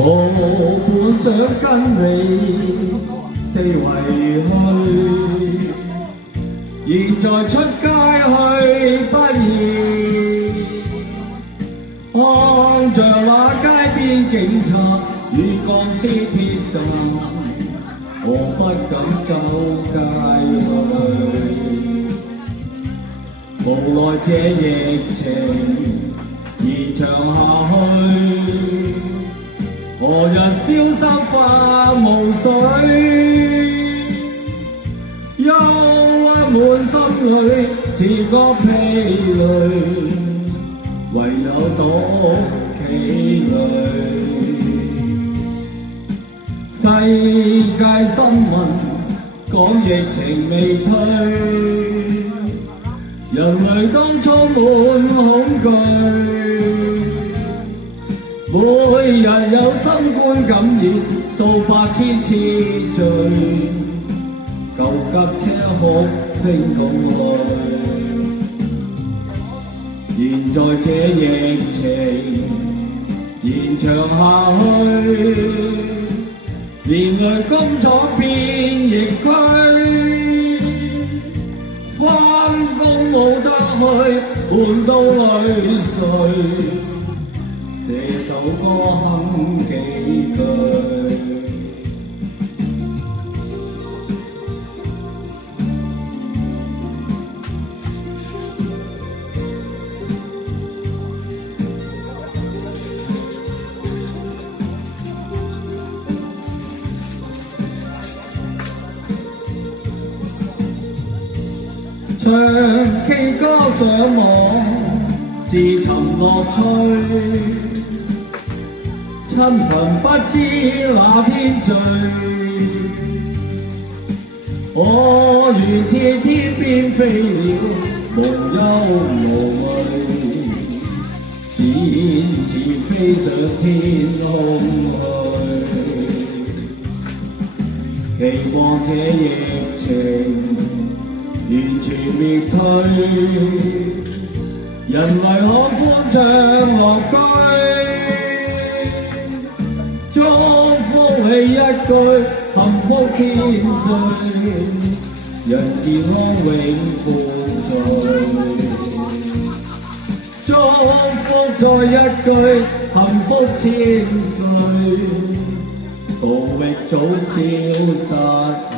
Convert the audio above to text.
我本想跟你四圍去，現在出街去不易，看着那街邊警察與鋼絲鐵站，我不敢走街去。無奈這疫情延長下去，何日消失化無水，憂鬱滿心裏似個疲累，唯有躲企裏。世界新聞講疫情未退，人類都充滿恐懼，每日有新冠感染數百千次序，救急車哭聲共淚。現在這疫情延長下去，連累工廠變疫區，返工冇得去，換到淚水，這首歌哼幾句。唱 K 歌上網，自尋樂趣，親朋不知那天聚。我如似天邊飛鳥，無憂無慮，展翅飛上天空去。期望這疫情完全滅退，人類可歡暢樂居，祝福你一句幸福千歲，人健康永伴隨，祝福再一句幸福千歲，道域早消失。